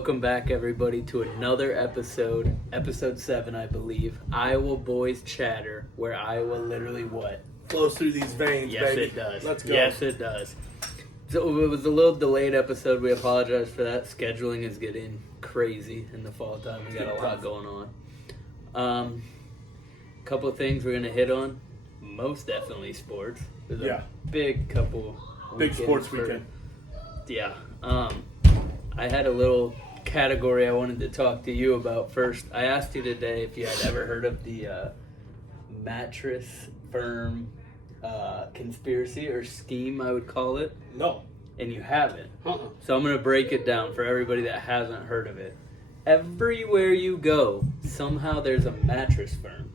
Welcome back, everybody, to another episode, episode 7, I believe. Iowa Boys Chatter, where Iowa literally what? Flows through these veins, Yes, baby. it does. Let's go. Yes, it does. So it was a little delayed episode. We apologize for that. Scheduling is getting crazy in the fall time. We got a lot going on. Couple of things we're going to hit on. Most definitely sports. There's a big couple Big sports weekend. Yeah. I had a little category I wanted to talk to you about first. I asked you today if you had ever heard of the mattress firm conspiracy or scheme, I would call it. No. And you haven't. So I'm going to break it down for everybody that hasn't heard of it. Everywhere you go, somehow there's a mattress firm.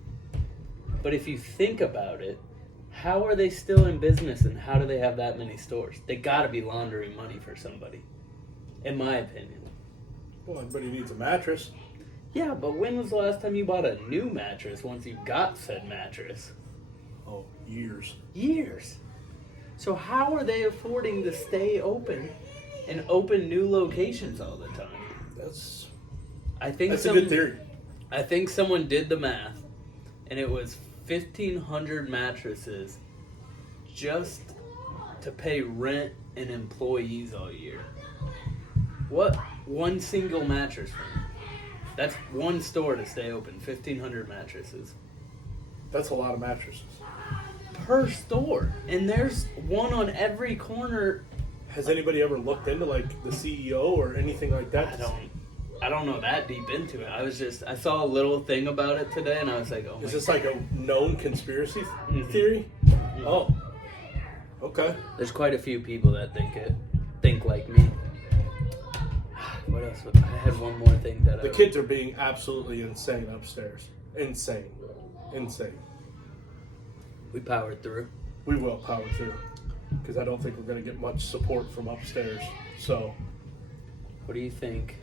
But if you think about it, how are they still in business and how do they have that many stores? They got to be laundering money for somebody, in my opinion. Well, everybody needs a mattress. Yeah, but when was the last time you bought a new mattress once you got said mattress? Oh, years. Years. So how are they affording to stay open and open new locations all the time? That's a good theory. I think someone did the math, and it was 1,500 mattresses just to pay rent and employees all year. What? One single mattress firm. That's one store to stay open. 1,500 mattresses. That's a lot of mattresses. Per store. And there's one on every corner. Has anybody ever looked into like the CEO or anything like that? I don't know that deep into it. I saw a little thing about it today and I was like, oh my God. Is this like a known conspiracy theory? Mm-hmm. Oh. Okay. There's quite a few people that think like me. What else? I had one more thing that the kids are being absolutely insane upstairs. Insane. We powered through. We will power through. Because I don't think we're going to get much support from upstairs. So. What do you think?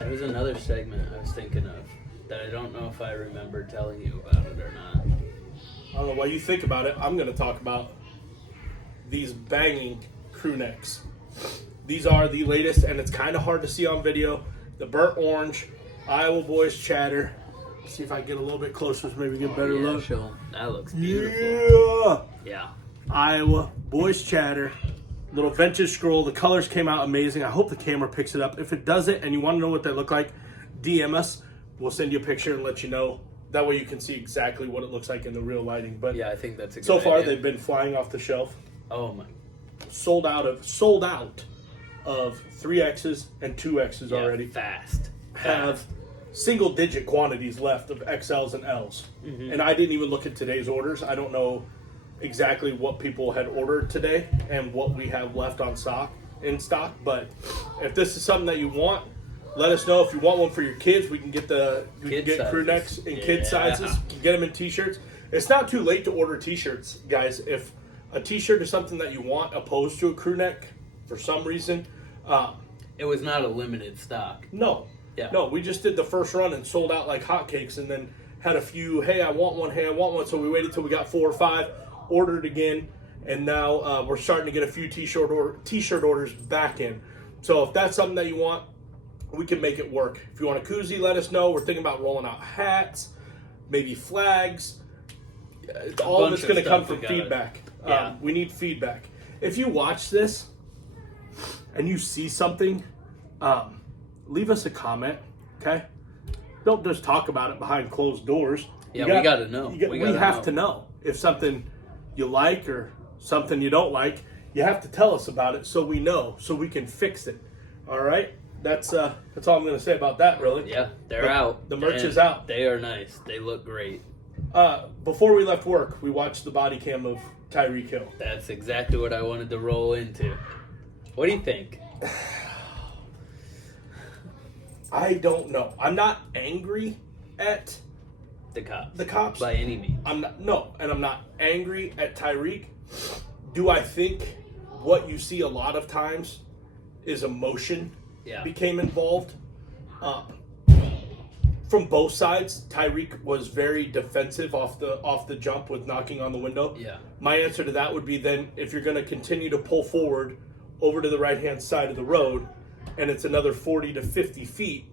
There was another segment I was thinking of that I don't know if I remember telling you about it or not. I don't know why you think about it. I'm going to talk about these banging crew necks. These are the latest, and it's kind of hard to see on video. The burnt orange, Iowa Boys Chatter. Let's see if I can get a little bit closer so maybe get a better look. Show 'em. That looks beautiful. Yeah. Iowa Boys Chatter. Little vintage scroll. The colors came out amazing. I hope the camera picks it up. If it doesn't and you want to know what they look like, DM us. We'll send you a picture and let you know. That way you can see exactly what it looks like in the real lighting. But yeah, I think that's a good so far idea. They've been flying off the shelf. Oh my. Sold out of 3Xs and 2Xs already. Fast. Have single-digit quantities left of XLs and Ls. Mm-hmm. And I didn't even look at today's orders. I don't know exactly what people had ordered today and what we have left in stock. But if this is something that you want, let us know. If you want one for your kids, we can get crew necks in kid sizes. You can get them in T-shirts. It's not too late to order T-shirts, guys. If a T-shirt is something that you want opposed to a crew neck for some reason, it was not a limited stock. No. Yeah. No, we just did the first run and sold out like hotcakes, and then had a few, hey, I want one. So we waited till we got 4 or 5, ordered again, and now we're starting to get a few T-shirt orders back in. So if that's something that you want, we can make it work. If you want a koozie, let us know. We're thinking about rolling out hats, maybe flags. All of it's going to come from feedback. Yeah. We need feedback. If you watch this and you see something, leave us a comment, okay? Don't just talk about it behind closed doors. Yeah, we got to know. We have to know. If something you like or something you don't like, you have to tell us about it so we know, so we can fix it. All right? That's all I'm going to say about that, really. Yeah, they're out. The merch is out. They are nice. They look great. Before we left work, we watched the body cam of Tyreek Hill. That's exactly what I wanted to roll into. What do you think? I don't know. I'm not angry at the cops. By any means. I'm not angry at Tyreek. Do I think what you see a lot of times is emotion became involved? From both sides, Tyreek was very defensive off the jump with knocking on the window. Yeah. My answer to that would be then if you're going to continue to pull forward over to the right-hand side of the road, and it's another 40 to 50 feet,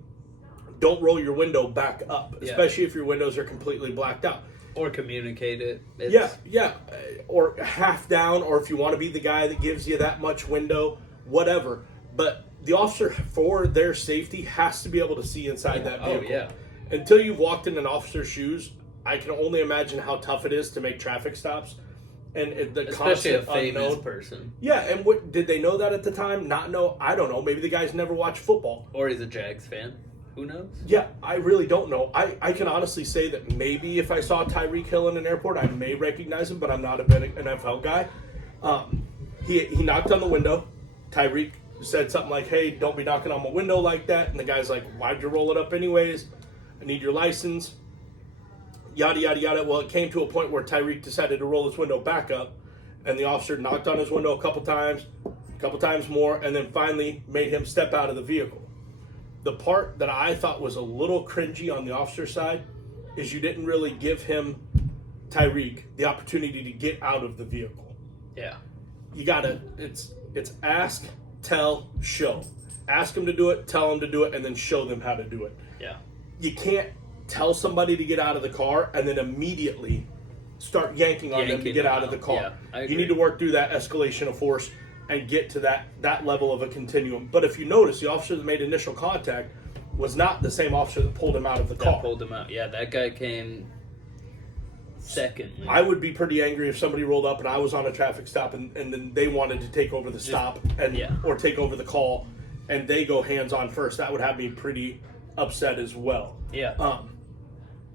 don't roll your window back up, especially if your windows are completely blacked out. Or communicate it. Yeah. Or half down, or if you want to be the guy that gives you that much window, whatever. But the officer, for their safety, has to be able to see inside that vehicle. Oh, yeah. Until you've walked in an officer's shoes, I can only imagine how tough it is to make traffic stops. And the especially a constant famous unknown person. Yeah, and what did they know that at the time? Not know? I don't know. Maybe the guy's never watched football. Or he's a Jags fan. Who knows? Yeah, I really don't know. I can honestly say that maybe if I saw Tyreek Hill in an airport, I may recognize him, but I'm not a big NFL guy. He knocked on the window. Tyreek said something like, "Hey, don't be knocking on my window like that." And the guy's like, "Why'd you roll it up anyways? I need your license." Yada, yada, yada. Well, it came to a point where Tyreek decided to roll his window back up, and the officer knocked on his window a couple times more, and then finally made him step out of the vehicle. The part that I thought was a little cringy on the officer's side is you didn't really give him, Tyreek, the opportunity to get out of the vehicle. Yeah. You gotta, it's ask, tell, show. Ask them to do it, tell them to do it, and then show them how to do it. Yeah. You can't tell somebody to get out of the car and then immediately start yanking on them to get out of the car. Yeah, I agree. You need to work through that escalation of force and get to that level of a continuum. But if you notice, the officer that made initial contact was not the same officer that pulled him out of the car. Pulled him out. Yeah, that guy came second. I would be pretty angry if somebody rolled up and I was on a traffic stop and then they wanted to take over the stop or take over the call and they go hands on first. That would have me pretty upset as well. Yeah.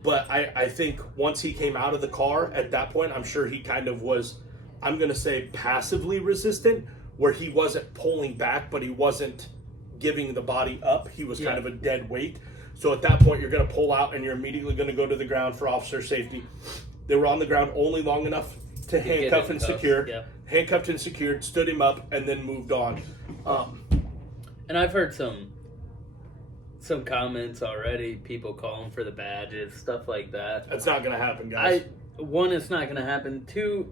But I think once he came out of the car at that point, I'm sure he kind of was, I'm going to say, passively resistant, where he wasn't pulling back, but he wasn't giving the body up. He was kind of a dead weight. So at that point, you're going to pull out and you're immediately going to go to the ground for officer safety. They were on the ground only long enough to handcuff and secure. Yeah. Handcuffed and secured, stood him up, and then moved on. And I've heard some comments already, people calling for the badges, stuff like that. That's not going to happen, guys. One, it's not going to happen. Two,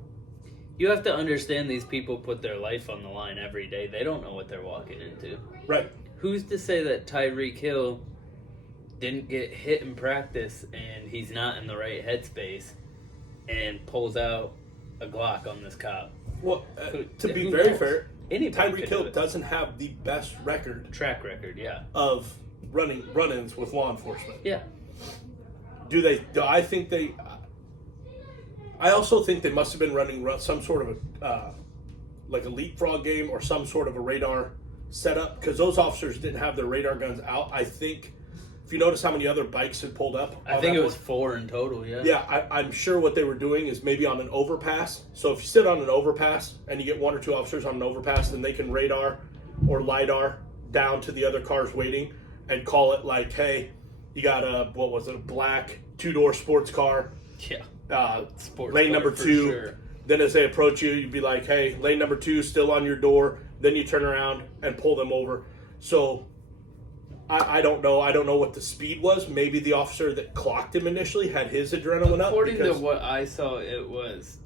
you have to understand these people put their life on the line every day. They don't know what they're walking into. Right. Who's to say that Tyreek Hill didn't get hit in practice and he's not in the right headspace and pulls out a Glock on this cop? Well, to be very fair, Tyreek Hill doesn't have the best track record, of run-ins with law enforcement. Yeah. I also think they must have been running some sort of like a leapfrog game or some sort of a radar setup, because those officers didn't have their radar guns out. I think, if you notice how many other bikes had pulled up. I think it was 4 in total, yeah. Yeah, I'm sure what they were doing is maybe on an overpass. So if you sit on an overpass and you get 1 or 2 officers on an overpass, then they can radar or LiDAR down to the other cars waiting and call it like, hey, you got a black 2-door sports car. Yeah. Lane number 2. Sure. Then as they approach you, you'd be like, hey, lane number 2 still on your door. Then you turn around and pull them over. So I don't know. I don't know what the speed was. Maybe the officer that clocked him initially had his adrenaline up. According to what I saw, it was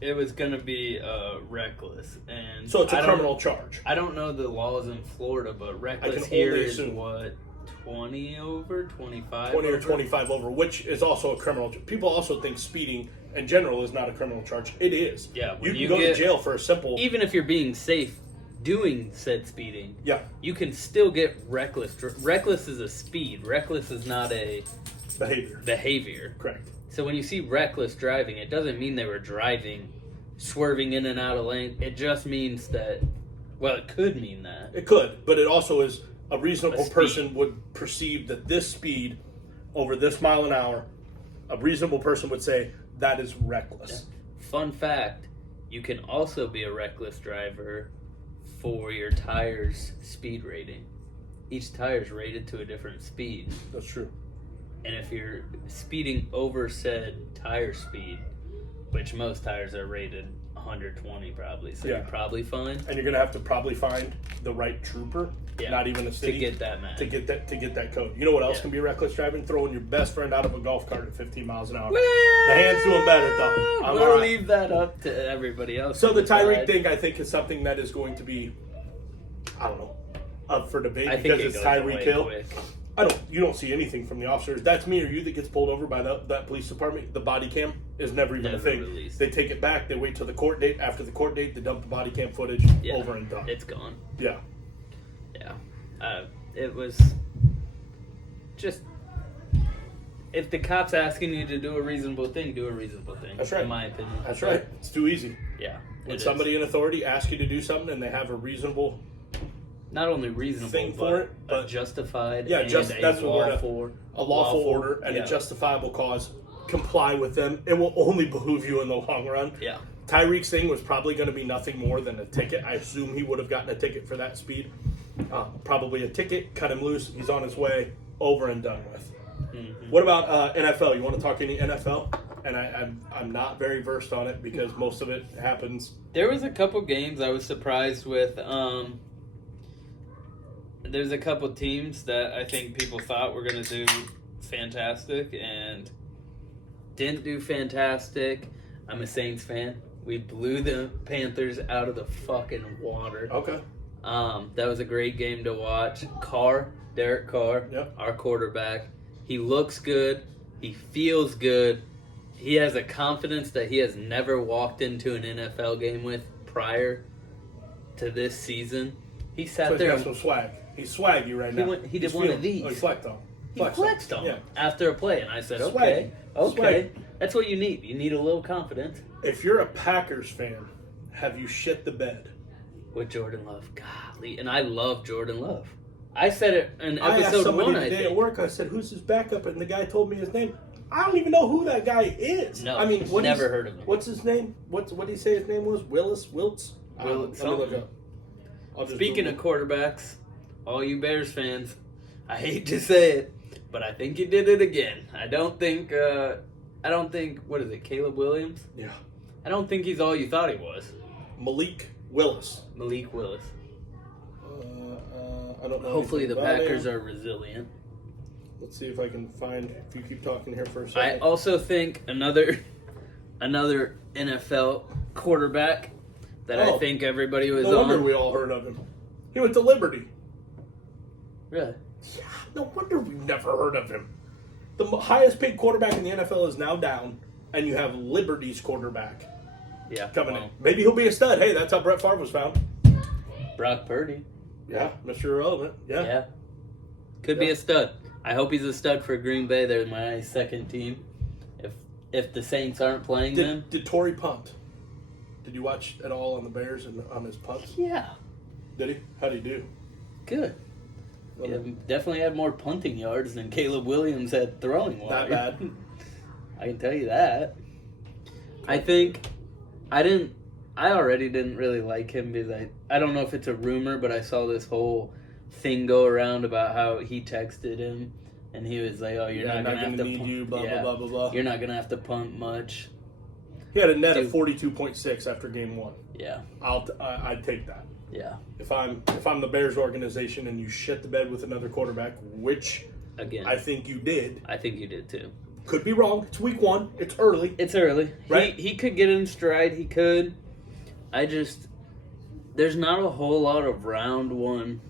going to be reckless. And so it's a criminal charge. I don't know the laws in Florida, but reckless here is what? 20 over, 25 20 over? Or 25 over, which is also a criminal charge. People also think speeding in general is not a criminal charge. It is. Yeah. You can go to jail for a simple... Even if you're being safe doing said speeding, yeah, you can still get reckless. Reckless is a speed. Reckless is not a... Behavior. Correct. So when you see reckless driving, it doesn't mean they were driving, swerving in and out of lane. It just means that... Well, it could mean that. It could, but it also is... A reasonable person would perceive that this speed over this mile an hour, a reasonable person would say that is reckless. Yeah. Fun fact, you can also be a reckless driver for your tire's speed rating. Each tire is rated to a different speed. That's true. And if you're speeding over said tire speed, which most tires are rated 120 probably, so you're probably fine. And you're gonna have to probably find the right trooper, not even a city, to get that match. to get that code. You know what else can be reckless driving? Throwing your best friend out of a golf cart at 15 miles an hour. Well, the hands doing better though. We'll leave that up to everybody else. So the Tyreek thing, I think, is something that is going to be, I don't know, up for debate I think because it it's goes Tyreek away Hill. quick. You don't see anything from the officers. That's me or you that gets pulled over by that police department. The body cam is never even a thing. Released. They take it back. They wait till the court date. After the court date, they dump the body cam footage. Over and done. It's gone. Yeah. Yeah. It was just, if the cop's asking you to do a reasonable thing, do a reasonable thing. That's right. In my opinion. That's right. It's too easy. Yeah. When somebody in authority asks you to do something and they have a reasonable not only reasonable thing for it, but justified. Yeah, and that's what a lawful order and yeah. a justifiable cause. Comply with them. It will only behoove you in the long run. Yeah. Tyreek's thing was probably going to be nothing more than a ticket. I assume he would have gotten a ticket for that speed. Probably a ticket, cut him loose. He's on his way, over and done with. Mm-hmm. What about NFL? You want to talk any NFL? And I'm not very versed on it because most of it happens. There was a couple games I was surprised with. There's a couple teams that I think people thought were going to do fantastic and didn't do fantastic. I'm a Saints fan. We blew the Panthers out of the fucking water. Okay. That was a great game to watch. Derek Carr, our quarterback. He looks good. He feels good. He has a confidence that he has never walked into an NFL game with prior to this season. He sat there. He's got some swag. He's swaggy right now. He did one of these. Oh, he flexed on. He flexed on him after a play, and I said, Swaggy. okay. That's what you need. You need a little confidence. If you're a Packers fan, have you shit the bed? With Jordan Love. Golly. And I love Jordan Love. I said it in I asked episode somebody 1, today at work, I said, who's his backup? And the guy told me his name. I don't even know who that guy is. No, I mean, never heard of him. What's his name? What did he say his name was? Wiltz? Let me look up. Speaking of quarterbacks, all you Bears fans, I hate to say it, but I think he did it again. I don't think, what is it, Caleb Williams? Yeah. I don't think he's all you thought he was. Malik Willis. I don't know. Hopefully the Packers are resilient. Let's see if I can find, if you keep talking here for a second. I also think another NFL quarterback that I think everybody was on. No wonder we all heard of him. He went to Liberty. Really? Yeah, no wonder we've never heard of him. The highest paid quarterback in the NFL is now down, and you have Liberty's quarterback coming in. Maybe he'll be a stud. Hey, that's how Brett Favre was found. Brock Purdy. Yeah, Mr. Irrelevant. Yeah. Could be a stud. I hope he's a stud for Green Bay. They're my second team. If the Saints aren't playing them. Did Torrey punt? Did you watch at all on the Bears and on his punts? Yeah. Did he? How'd he do? Good. Yeah, definitely had more punting yards than Caleb Williams had throwing yards. Not bad. I can tell you that. I already didn't really like him because I don't know if it's a rumor, but I saw this whole thing go around about how he texted him and he was like, "Oh, you're not gonna have to need punt. you, blah blah blah blah. You're not gonna have to punt much." He had a net of 42.6 after game 1. Yeah. I'd take that. Yeah. If I'm the Bears organization and you shit the bed with another quarterback, which again I think you did. I think you did too. Could be wrong. It's week 1. It's early. Right? He could get in stride. He could. There's not a whole lot of round 1,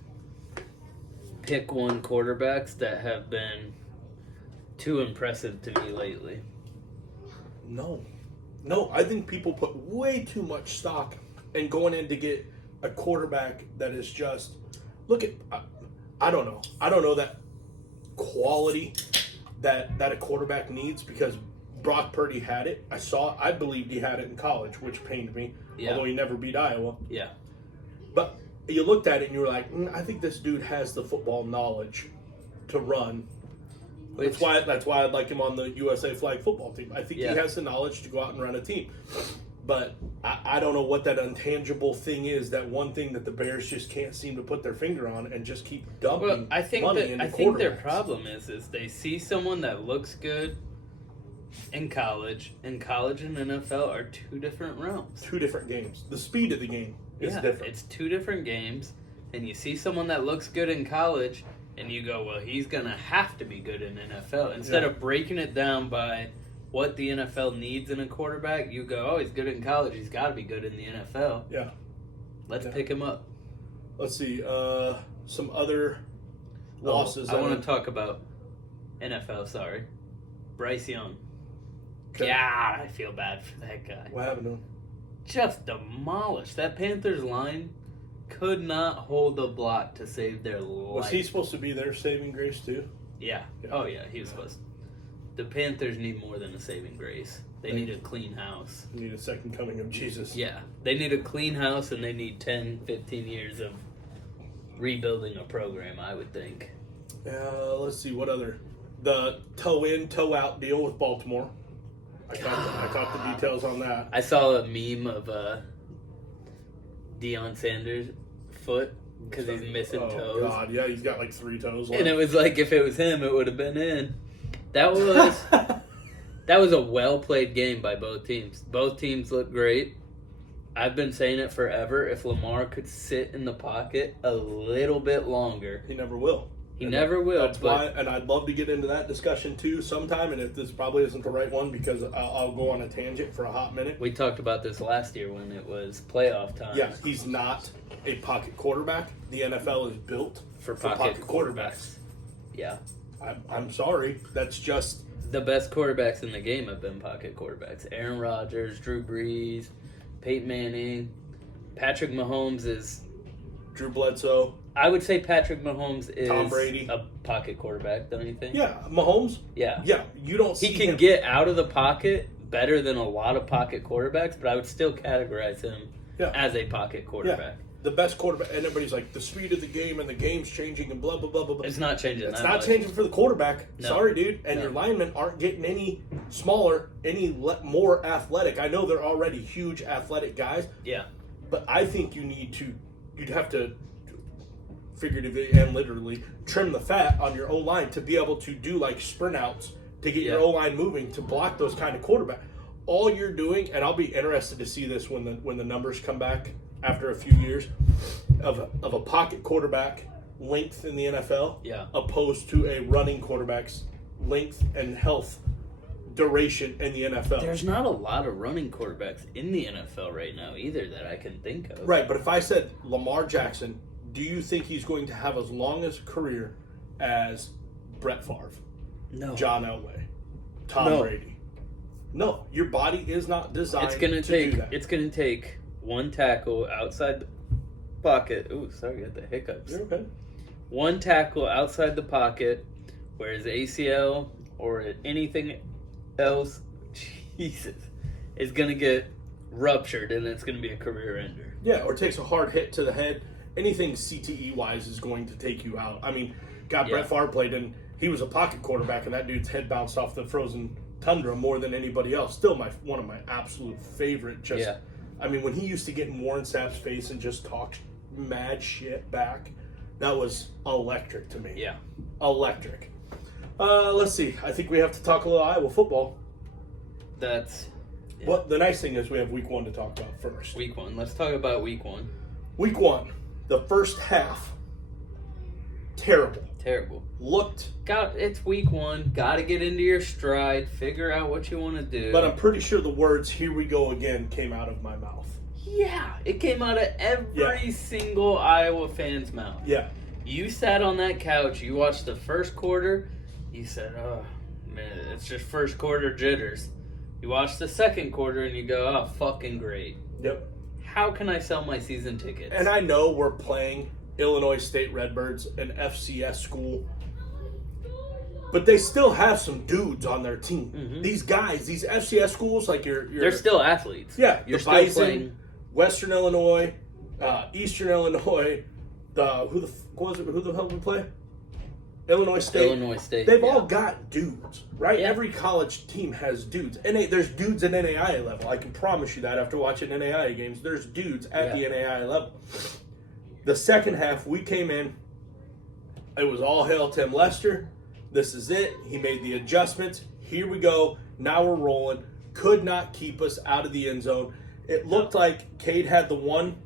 pick 1 quarterbacks that have been too impressive to me lately. No, I think people put way too much stock in going in to get a quarterback that is just, look at, I don't know that quality that a quarterback needs because Brock Purdy had it. I believed he had it in college, which pained me, although he never beat Iowa. Yeah. But you looked at it and you were like, I think this dude has the football knowledge to run. That's why I'd like him on the USA flag football team. I think he has the knowledge to go out and run a team. But I don't know what that intangible thing is, that one thing that the Bears just can't seem to put their finger on and just keep dumping money into quarterbacks. I think their problem is they see someone that looks good in college, and NFL are 2 different realms. 2 different games. The speed of the game is different. It's 2 different games, and you see someone that looks good in college, and you go, well, he's going to have to be good in NFL. Instead of breaking it down by what the NFL needs in a quarterback, you go, oh, he's good in college. He's got to be good in the NFL. Yeah. Let's pick him up. Let's see. some other losses. I want to talk about NFL, sorry. Bryce Young. Okay. God, I feel bad for that guy. What happened to him? Just demolished. That Panthers line could not hold the block to save their life. Was he supposed to be their saving grace too? Yeah. Oh, yeah, he was supposed to. The Panthers need more than a saving grace. They need a clean house. Need a second coming of Jesus. Yeah. They need a clean house, and they need 10, 15 years of rebuilding a program, I would think. Let's see, what other? The toe-in, toe-out deal with Baltimore. I caught the details on that. I saw a meme of Deion Sanders' foot because he's missing toes. Oh, God, yeah, he's got like 3 toes left. And it was like, if it was him, it would have been in. That was a well-played game by both teams. Both teams looked great. I've been saying it forever. If Lamar could sit in the pocket a little bit longer. He never will. He never will. That's why, and I'd love to get into that discussion too sometime, and if this probably isn't the right one because I'll go on a tangent for a hot minute. We talked about this last year when it was playoff time. Yeah, he's not a pocket quarterback. The NFL is built for pocket quarterbacks. Yeah. I'm sorry. That's just... The best quarterbacks in the game have been pocket quarterbacks. Aaron Rodgers, Drew Brees, Peyton Manning. Patrick Mahomes is... Drew Bledsoe. I would say Patrick Mahomes is Tom Brady. A pocket quarterback, don't you think? Yeah, Mahomes. Yeah. Yeah, you don't see He can get out of the pocket better than a lot of pocket quarterbacks, but I would still categorize him as a pocket quarterback. Yeah. The best quarterback, and everybody's like, the speed of the game and the game's changing and blah, blah, blah, blah, blah. It's not changing It's that not much. changing for the quarterback. No. Sorry, dude. And your linemen aren't getting any smaller, any more athletic. I know they're already huge athletic guys. Yeah. But I think you'd have to, figuratively and literally, trim the fat on your O-line to be able to do like sprint outs to get your O-line moving to block those kind of quarterbacks. All you're doing, and I'll be interested to see this when the numbers come back after a few years, of a pocket quarterback length in the NFL opposed to a running quarterback's length and health duration in the NFL. There's not a lot of running quarterbacks in the NFL right now either that I can think of. Right, but if I said Lamar Jackson, do you think he's going to have as long as a career as Brett Favre? No. John Elway? Tom Brady? No, your body is not designed to do that. It's going to take one tackle outside the pocket. Ooh, sorry, I got the hiccups. You're okay. One tackle outside the pocket, where his ACL or anything else, Jesus, is going to get ruptured, and it's going to be a career ender. Yeah, or takes a hard hit to the head. Anything CTE-wise is going to take you out. I mean, Brett Favre played, and he was a pocket quarterback, and that dude's head bounced off the frozen tundra more than anybody else. Still one of my absolute favorite. I mean, when he used to get in Warren Sapp's face and just talk mad shit back, that was electric to me. Yeah. Electric. Let's see. I think we have to talk a little Iowa football. That's... Yeah. Well, the nice thing is we have week 1 to talk about first. Week 1. Let's talk about week 1. Week 1. The first half. Terrible. It's week 1. Got to get into your stride. Figure out what you want to do. But I'm pretty sure the words "here we go again" came out of my mouth. Yeah, it came out of every single Iowa fan's mouth. Yeah. You sat on that couch. You watched the first quarter. You said, "Oh man, it's just first quarter jitters." You watch the second quarter and you go, "Oh, fucking great." Yep. How can I sell my season tickets? And I know we're playing Illinois State Redbirds, an FCS school, but they still have some dudes on their team. Mm-hmm. These guys, these FCS schools, like they're still athletes. Yeah, you're still Bison, playing Western Illinois, Eastern Illinois. Who the hell did we play? Illinois State. They've all got dudes, right? Yeah. Every college team has dudes. And there's dudes at NAIA level. I can promise you that after watching NAIA games. There's dudes at the NAIA level. The second half, we came in. It was all hail Tim Lester. This is it. He made the adjustments. Here we go. Now we're rolling. Could not keep us out of the end zone. It looked like Cade had the one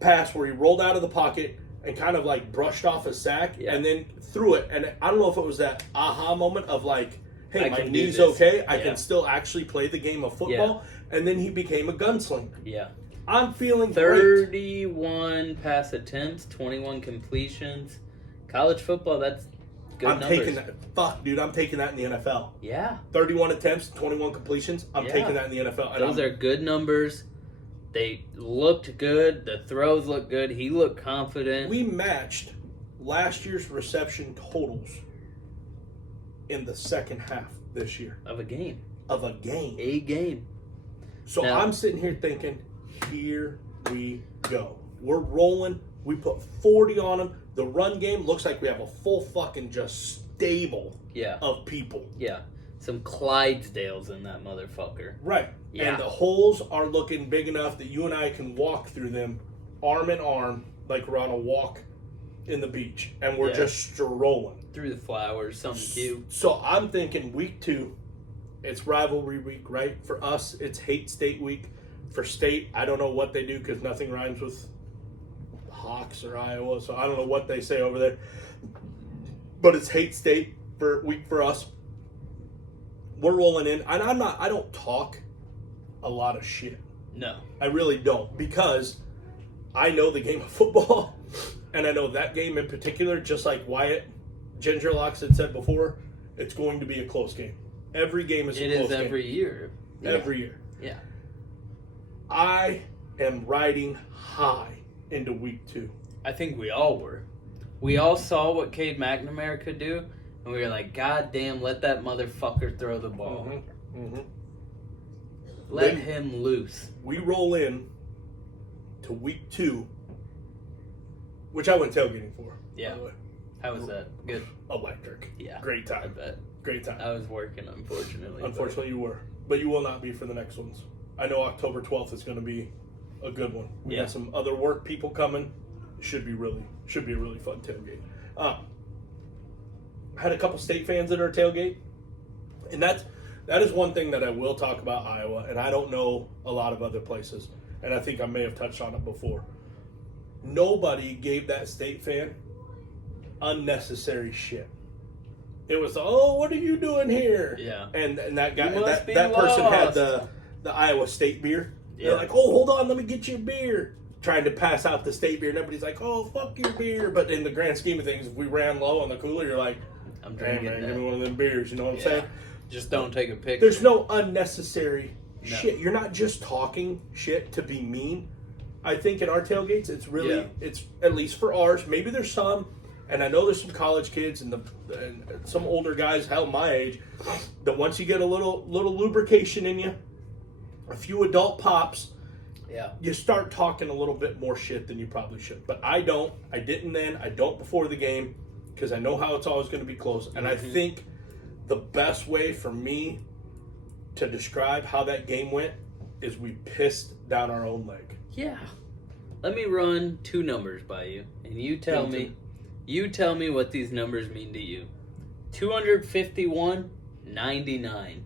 pass where he rolled out of the pocket and kind of like brushed off a sack and then threw it. And I don't know if it was that aha moment of like, hey, my knee's okay. I can still actually play the game of football. And then he became a gunslinger. Yeah. I'm feeling great. 31 pass attempts, 21 completions. College football, that's good numbers. Taking that. Fuck, dude, I'm taking that in the NFL. Yeah. 31 attempts, 21 completions. I'm taking that in the NFL. Those are good numbers. They looked good. The throws looked good. He looked confident. We matched last year's reception totals in the second half this year. Of a game. A game. So now, I'm sitting here thinking, here we go. We're rolling. We put 40 on them. The run game looks like we have a full fucking just stable of people. Yeah. Some Clydesdales in that motherfucker. Right. Yeah. And the holes are looking big enough that you and I can walk through them arm in arm like we're on a walk in the beach. And we're just strolling. Through the flowers, something cute. So I'm thinking week 2, it's rivalry week, right? For us, it's hate state week. For state, I don't know what they do because nothing rhymes with Hawks or Iowa, so I don't know what they say over there. But it's hate state for week for us. We're rolling in, and I don't talk a lot of shit. No. I really don't, because I know the game of football, and I know that game in particular, just like Wyatt Gingerlocks had said before, it's going to be a close game. Every game is a close game. It is every year. Every year. Yeah. I am riding high into week 2. I think we all were. We all saw what Cade McNamara could do, and we were like, God damn, let that motherfucker throw the ball. Let him loose. We roll in to week 2, which I went tailgating for. Yeah. By the way. How was that? Good. Electric. Yeah. Great time. I bet. Great time. I was working, unfortunately. Unfortunately, you were. But you will not be for the next ones. I know October 12th is going to be a good one. We got some other work people coming. Should be a really fun tailgate. I had a couple state fans at our tailgate, and that is one thing that I will talk about Iowa, and I don't know a lot of other places, and I think I may have touched on it before. Nobody gave that state fan unnecessary shit. It was, oh, what are you doing here? Yeah. And that guy, that person had the Iowa State beer. Yeah. They're like, oh, hold on, let me get you a beer. Trying to pass out the state beer, and everybody's like, oh, fuck your beer. But in the grand scheme of things, if we ran low on the cooler, you're like, I'm drinking hey, man, give me one of them beers. You know what I'm saying? Just don't take a picture. There's no unnecessary shit. You're not just talking shit to be mean. I think at our tailgates, it's really, it's at least for ours. Maybe there's some, and I know there's some college kids and some older guys, hell, my age, that once you get a little lubrication in you, a few adult pops, you start talking a little bit more shit than you probably should. But I don't. I didn't then. I don't before the game because I know how it's always going to be close. And I think the best way for me to describe how that game went is we pissed down our own leg. Yeah. Let me run 2 numbers by you, and you tell me what these numbers mean to you. 251, 99.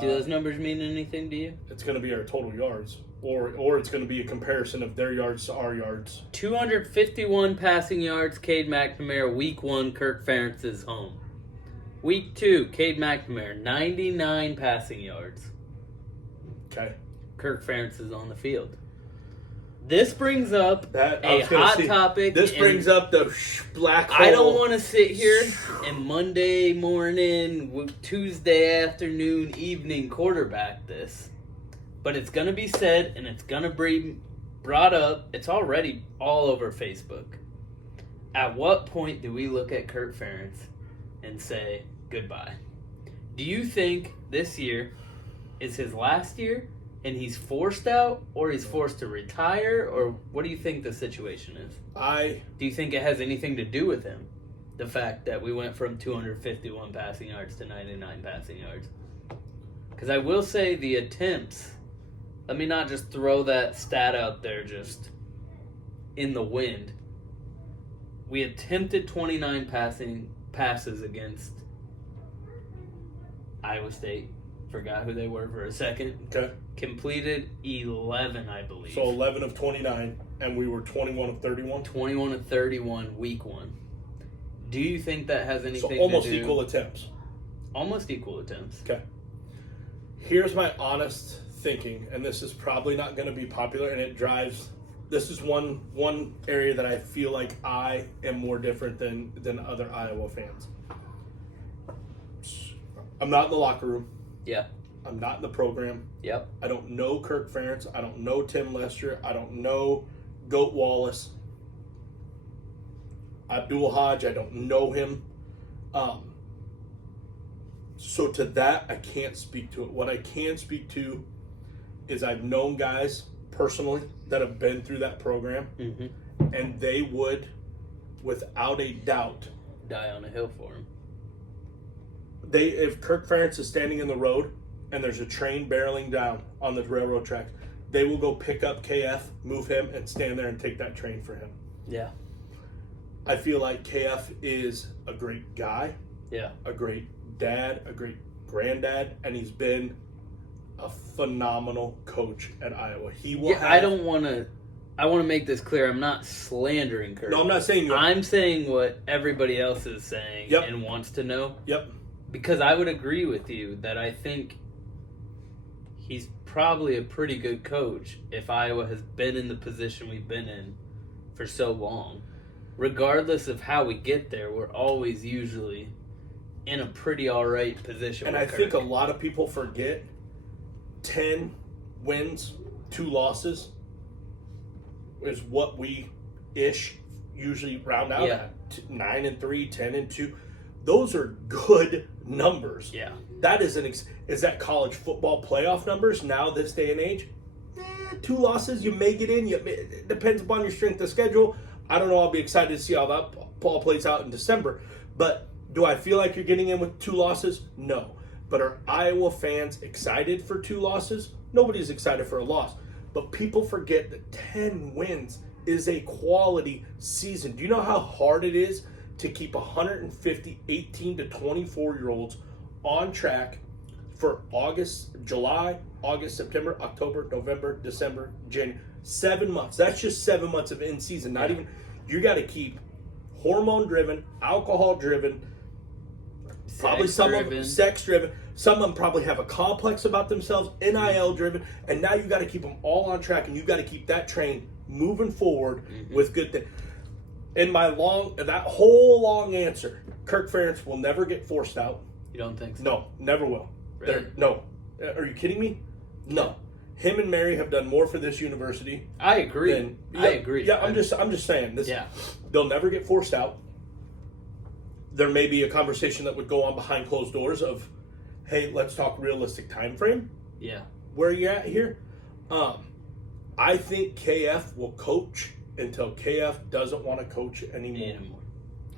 Do those numbers mean anything to you? It's going to be our total yards, or it's going to be a comparison of their yards to our yards. 251 passing yards, Cade McNamara. Week 1, Kirk Ferentz is home. Week 2, Cade McNamara, 99 passing yards. Okay. Kirk Ferentz is on the field. This brings up a hot topic. This brings up the black hole. I don't want to sit here and Monday morning, Tuesday afternoon, evening quarterback this. But it's going to be said and it's going to be brought up. It's already all over Facebook. At what point do we look at Kirk Ferentz and say goodbye? Do you think this year is his last year? And he's forced out, or he's forced to retire, or what do you think the situation is? Do you think it has anything to do with him? The fact that we went from 251 passing yards to 99 passing yards? Because I will say the attempts, let me not just throw that stat out there just in the wind. We attempted 29 passes against Iowa State. Forgot who they were for a second. Okay. Completed 11, I believe. So 11 of 29, and we were 21 of 31? 21 of 31, week 1. Do you think that has anything to do... So almost equal attempts. Almost equal attempts. Okay. Here's my honest thinking, and this is probably not going to be popular, and it drives. This is one area that I feel like I am more different than other Iowa fans. I'm not in the locker room. Yeah. I'm not in the program. Yep. I don't know Kirk Ferentz. I don't know Tim Lester. I don't know Goat Wallace. Abdul Hodge, I don't know him. So to that, I can't speak to it. What I can speak to is I've known guys personally that have been through that program, and they would, without a doubt, die on a hill for him. If Kirk Ferentz is standing in the road and there's a train barreling down on the railroad tracks, they will go pick up KF, move him, and stand there and take that train for him. Yeah. I feel like KF is a great guy. Yeah. A great dad, a great granddad, and he's been a phenomenal coach at Iowa. He will. Yeah, I want to make this clear. I'm not slandering Kirk. No, I'm not saying you are. I'm saying what everybody else is saying and wants to know. Yep. Because I would agree with you that I think he's probably a pretty good coach if Iowa has been in the position we've been in for so long. Regardless of how we get there, we're always usually in a pretty all right position. And I think a lot of people forget 10 wins, 2 losses is what we usually round out at. 9-3, 10-2. Those are good numbers. Yeah. That is is that college football playoff numbers now this day and age? 2 losses, you may get in. It depends upon your strength of schedule. I don't know. I'll be excited to see how that ball plays out in December. But do I feel like you're getting in with 2 losses? No. But are Iowa fans excited for 2 losses? Nobody's excited for a loss. But people forget that 10 wins is a quality season. Do you know how hard it is to keep 150 18 to 24-year-olds on track for July, August, September, October, November, December, January? 7 months. That's just 7 months of in season. Not even. You got to keep hormone-driven, alcohol-driven, probably some of them sex-driven. Some of them probably have a complex about themselves, NIL-driven, and now you got to keep them all on track, and you got to keep that train moving forward with good things. In my that whole long answer, Kirk Ferentz will never get forced out. You don't think so? No, never will. Really? No. Are you kidding me? No. Him and Mary have done more for this university. I agree. I agree. Yeah, I'm just saying this. Yeah. They'll never get forced out. There may be a conversation that would go on behind closed doors of, hey, let's talk realistic time frame. Yeah. Where are you at here? I think KF will coach until KF doesn't want to coach anymore.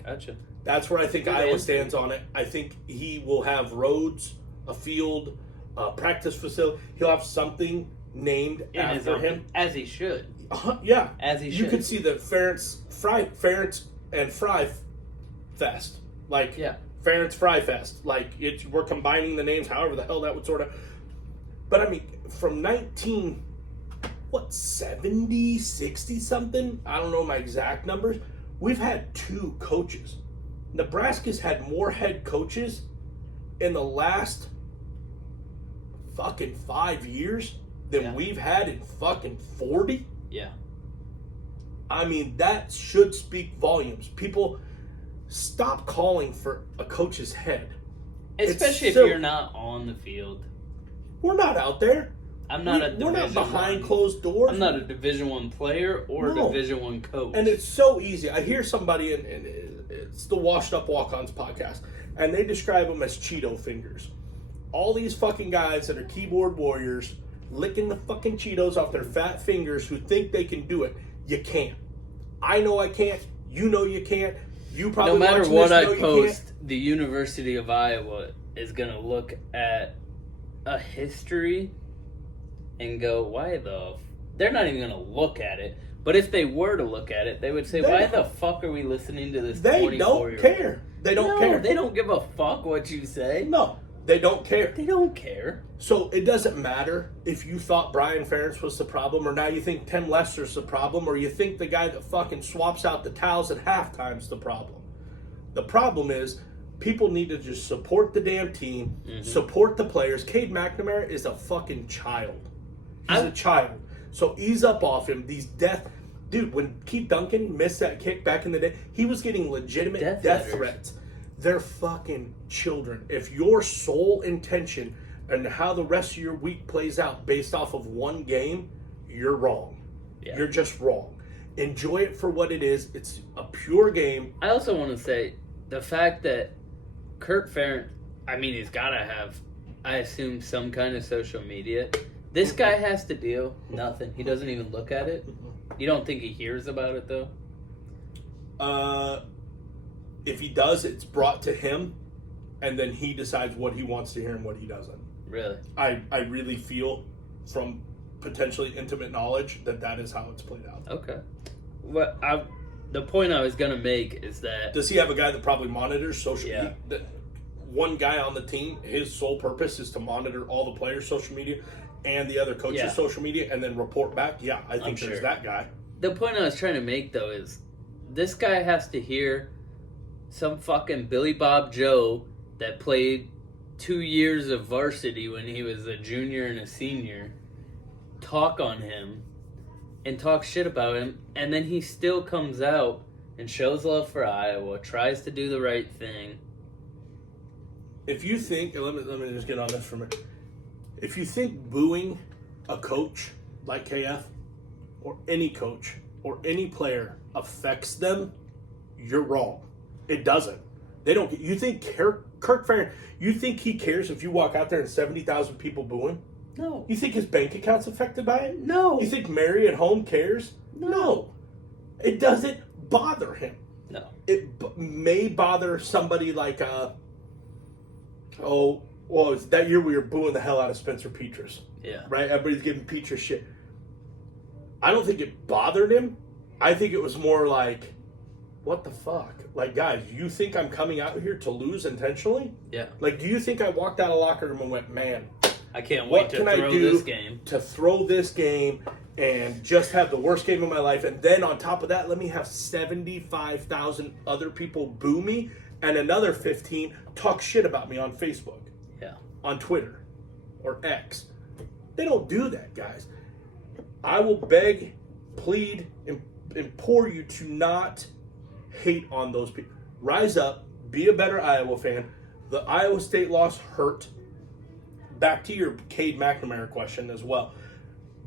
Gotcha. That's where I think Iowa stands on it. I think he will have roads, a field, a practice facility. He'll have something named after him. As he should. Yeah. As he should. You could see the Ferentz and Fry Fest. Ferentz Fry Fest. We're combining the names, however the hell that would sort of. But I mean, from 70, 60 something? I don't know my exact numbers. We've had 2 coaches. Nebraska's had more head coaches in the last fucking 5 years than we've had in fucking 40. Yeah. I mean, that should speak volumes. People, stop calling for a coach's head. Especially if you're not on the field. We're not out there. I'm not We're not behind closed doors. I'm not a Division I player or a Division I coach. And it's so easy. I hear somebody, and it's the Washed Up Walk-Ons podcast, and they describe them as Cheeto fingers. All these fucking guys that are keyboard warriors licking the fucking Cheetos off their fat fingers who think they can do it. You can't. I know I can't. You know you can't. You probably no matter what I post, the University of Iowa is going to look at a history and go, they're not even going to look at it. But if they were to look at it, they would say, why the fuck are we listening to this 24-year-old? They don't care. They don't care. They don't give a fuck what you say. No, they don't care. They don't care. So it doesn't matter if you thought Brian Ferentz was the problem, or now you think Tim Lester's the problem, or you think the guy that fucking swaps out the towels at halftime's the problem. The problem is people need to just support the damn team, support the players. Cade McNamara is a fucking child. He's a child. So ease up off him. Dude, when Keith Duncan missed that kick back in the day, he was getting legitimate death threats. They're fucking children. If your sole intention and how the rest of your week plays out based off of one game, you're wrong. Yeah. You're just wrong. Enjoy it for what it is. It's a pure game. I also want to say the fact that Kirk Ferentz, he's got to have, I assume, some kind of social media. This guy has to deal nothing. He doesn't even look at it. You don't think he hears about it, though? If he does, it's brought to him, and then he decides what he wants to hear and what he doesn't. Really? I really feel, from potentially intimate knowledge, that is how it's played out. Okay. The point I was going to make is that... Does he have a guy that probably monitors social media? One guy on the team, his sole purpose is to monitor all the players' social media and the other coaches' social media and then report back? Yeah, I think there's that guy. The point I was trying to make, though, is this guy has to hear some fucking Billy Bob Joe that played 2 years of varsity when he was a junior and a senior talk on him and talk shit about him, and then he still comes out and shows love for Iowa, tries to do the right thing. If you think, let me just get on this for a minute. If you think booing a coach like KF or any coach or any player affects them, you're wrong. It doesn't. They don't. You think Kirk Ferentz, you think he cares if you walk out there and 70,000 people boo him? No. You think his bank account's affected by it? No. You think Mary at home cares? No. It doesn't bother him. No. It may bother somebody like, it's that year we were booing the hell out of Spencer Petras. Yeah. Right? Everybody's giving Petras shit. I don't think it bothered him. I think it was more like, what the fuck? Like, guys, you think I'm coming out here to lose intentionally? Yeah. Like, do you think I walked out of the locker room and went, man, I can't wait to throw this game. To throw this game and just have the worst game of my life. And then on top of that, let me have 75,000 other people boo me and another 15 talk shit about me on Facebook. Yeah. On Twitter or X. They don't do that, guys. I will beg, plead, implore you to not hate on those people. Rise up. Be a better Iowa fan. The Iowa State loss hurt. Back to your Cade McNamara question as well.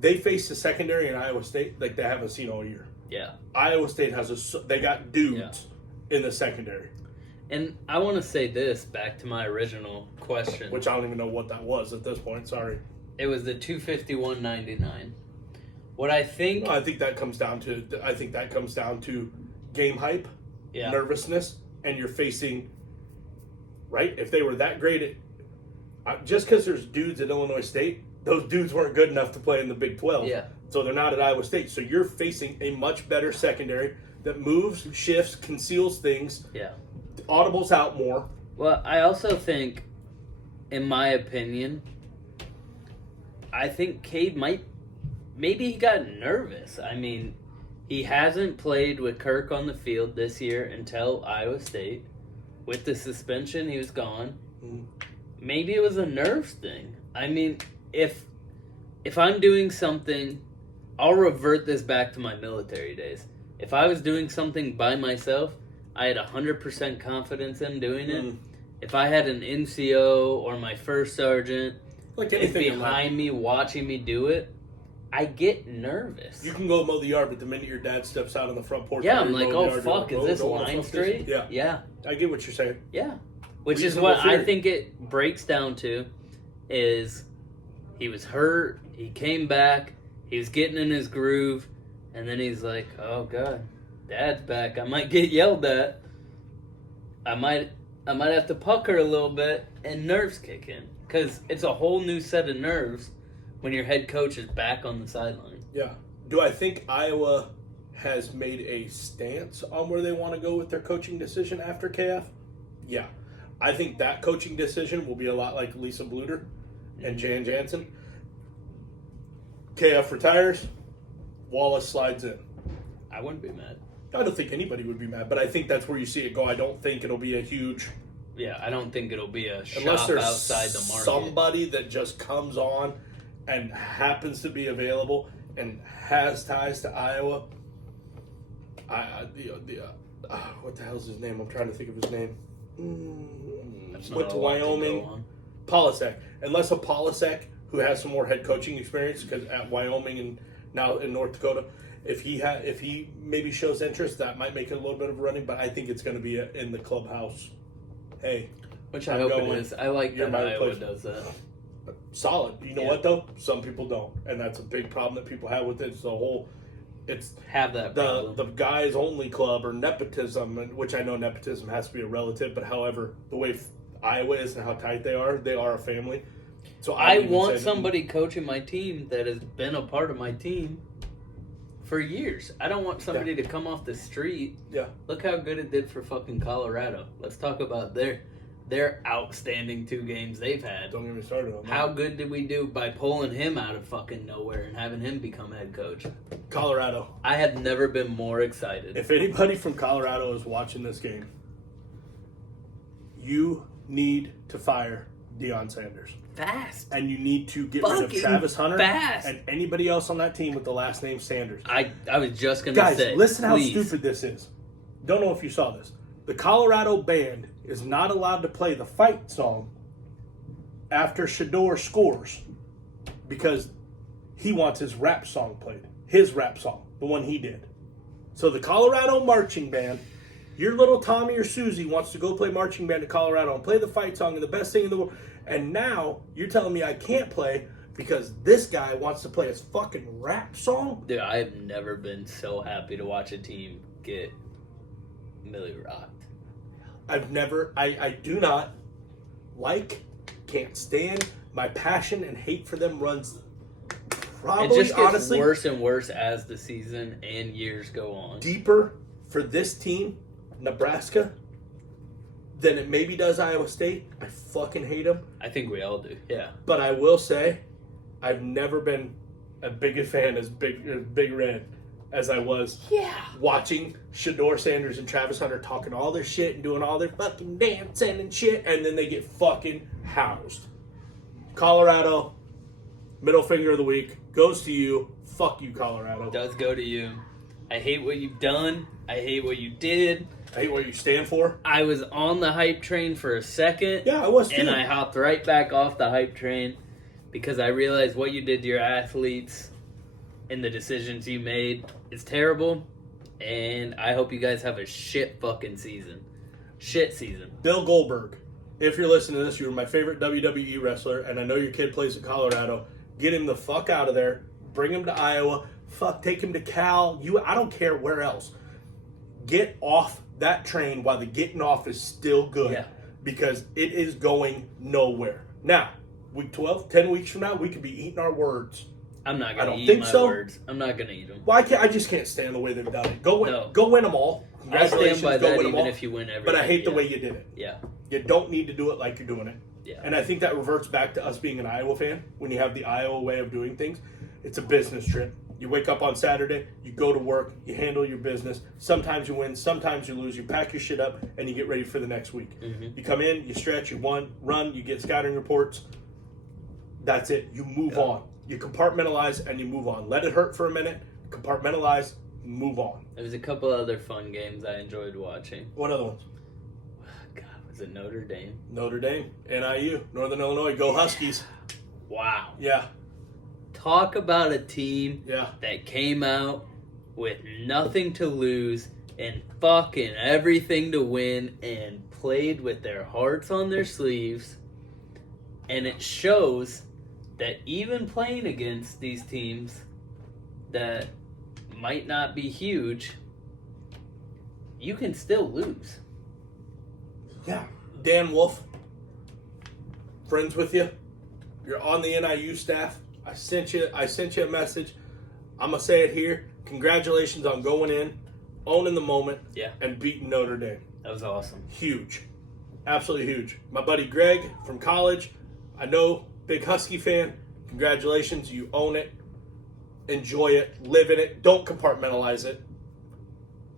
They faced the secondary in Iowa State like they haven't seen all year. Yeah. Iowa State they got dudes in the secondary. And I want to say this back to my original question. Which I don't even know what that was at this point. Sorry. It was the 251.99. What I think... I think that comes down to game hype, nervousness, and you're facing... Right? If they were that great just because there's dudes at Illinois State, those dudes weren't good enough to play in the Big 12. Yeah. So they're not at Iowa State. So you're facing a much better secondary that moves, shifts, conceals things. Yeah. Audibles out more. Well, I also think, in my opinion, I think Cade maybe he got nervous. I mean, he hasn't played with Kirk on the field this year until Iowa State. With the suspension, he was gone. Mm. Maybe it was a nerves thing. I mean, if I'm doing something, I'll revert this back to my military days. If I was doing something by myself, I had 100% confidence in doing it. If I had an NCO or my first sergeant behind me watching me do it, I get nervous. You can go mow the yard, but the minute your dad steps out on the front porch... Yeah, I'm like, oh, fuck, is this line straight? Yeah. I get what you're saying. Yeah. Which is what I think it breaks down to, is he was hurt, he came back, he was getting in his groove, and then he's like, oh, God, Dad's back. I might get yelled at. I might have to pucker a little bit, and nerves kick in. Because it's a whole new set of nerves when your head coach is back on the sideline. Yeah. Do I think Iowa has made a stance on where they want to go with their coaching decision after KF? Yeah. I think that coaching decision will be a lot like Lisa Bluter and Jan Jansen. KF retires, Wallace slides in. I wouldn't be mad. I don't think anybody would be mad, but I think that's where you see it go. I don't think it'll be a huge Yeah, I don't think it'll be a Unless shop there's outside the market. somebody that just comes on and happens to be available and has ties to Iowa. What the hell's his name? I'm trying to think of his name. Went to Wyoming. Polasek. Unless a Polasek who has some more head coaching experience, because at Wyoming and now in North Dakota, if he maybe shows interest, that might make it a little bit of a running. But I think it's going to be in the clubhouse. Hey, which I hope it is. I like that Iowa does that. Solid. You know what though? Some people don't, and that's a big problem that people have with it. It's the whole. It's have that problem. The guys only club or nepotism, which I know nepotism has to be a relative, but however, the way Iowa is and how tight they are a family. So I want somebody coaching my team that has been a part of my team for years. I don't want somebody to come off the street. Yeah. Look how good it did for fucking Colorado. Let's talk about their outstanding 2 games they've had. Don't get me started on that. How good did we do by pulling him out of fucking nowhere and having him become head coach? Colorado. I have never been more excited. If anybody from Colorado is watching this game, you need to fire Deion Sanders. Fast. And you need to get rid of Travis Hunter fast. And anybody else on that team with the last name Sanders. I was just going to say. Guys, listen how please. stupid this is. Don't know if you saw this. The Colorado band is not allowed to play the fight song after Shador scores because he wants his rap song played. His rap song, the one he did. So the Colorado marching band, your little Tommy or Susie wants to go play marching band at Colorado and play the fight song and the best thing in the world. And now you're telling me I can't play because this guy wants to play his fucking rap song? Dude, I've never been so happy to watch a team get Millie rocked. I do not can't stand, my passion and hate for them runs probably, it just gets honestly, worse and worse as the season and years go on. Deeper for this team, Nebraska, than it maybe does Iowa State. I fucking hate them. I think we all do, yeah. But I will say, I've never been as big a fan as Big Red as I was watching Shador Sanders and Travis Hunter talking all their shit and doing all their fucking dancing and shit, and then they get fucking housed. Colorado, middle finger of the week, goes to you. Fuck you, Colorado. It does go to you. I hate what you've done. I hate what you did. I hate what you stand for. I was on the hype train for a second. Yeah, I was too. And I hopped right back off the hype train because I realized what you did to your athletes and the decisions you made is terrible. And I hope you guys have a shit fucking season. Shit season. Bill Goldberg, if you're listening to this, you were my favorite WWE wrestler, and I know your kid plays at Colorado. Get him the fuck out of there. Bring him to Iowa. Fuck, take him to Cal. I don't care where else. Get off that train while the getting off is still good. Yeah. Because it is going nowhere. Now, week 12, 10 weeks from now, we could be eating our words. I'm not going to eat my words. I'm not going to eat them. Well, I just can't stand the way they've done it. Go win them all. I stand by that win even if you win everything. But I hate the way you did it. Yeah. You don't need to do it like you're doing it. Yeah. And I think that reverts back to us being an Iowa fan. When you have the Iowa way of doing things, it's a business trip. You wake up on Saturday, you go to work, you handle your business. Sometimes you win, sometimes you lose. You pack your shit up, and you get ready for the next week. Mm-hmm. You come in, you stretch, you run, you get scouting reports. That's it. You move on. You compartmentalize, and you move on. Let it hurt for a minute. Compartmentalize, move on. There was a couple other fun games I enjoyed watching. What other ones? God, was it Notre Dame? Notre Dame, NIU, Northern Illinois. Go Huskies. Wow. Yeah. Talk about a team Yeah. that came out with nothing to lose and fucking everything to win and played with their hearts on their sleeves. And it shows that even playing against these teams that might not be huge, you can still lose. Yeah. Dan Wolf, friends with you. You're on the NIU staff. I sent you a message. I'm going to say it here. Congratulations on going in, owning the moment, and beating Notre Dame. That was awesome. Huge. Absolutely huge. My buddy Greg from college, I know, big Husky fan. Congratulations. You own it. Enjoy it. Live in it. Don't compartmentalize it.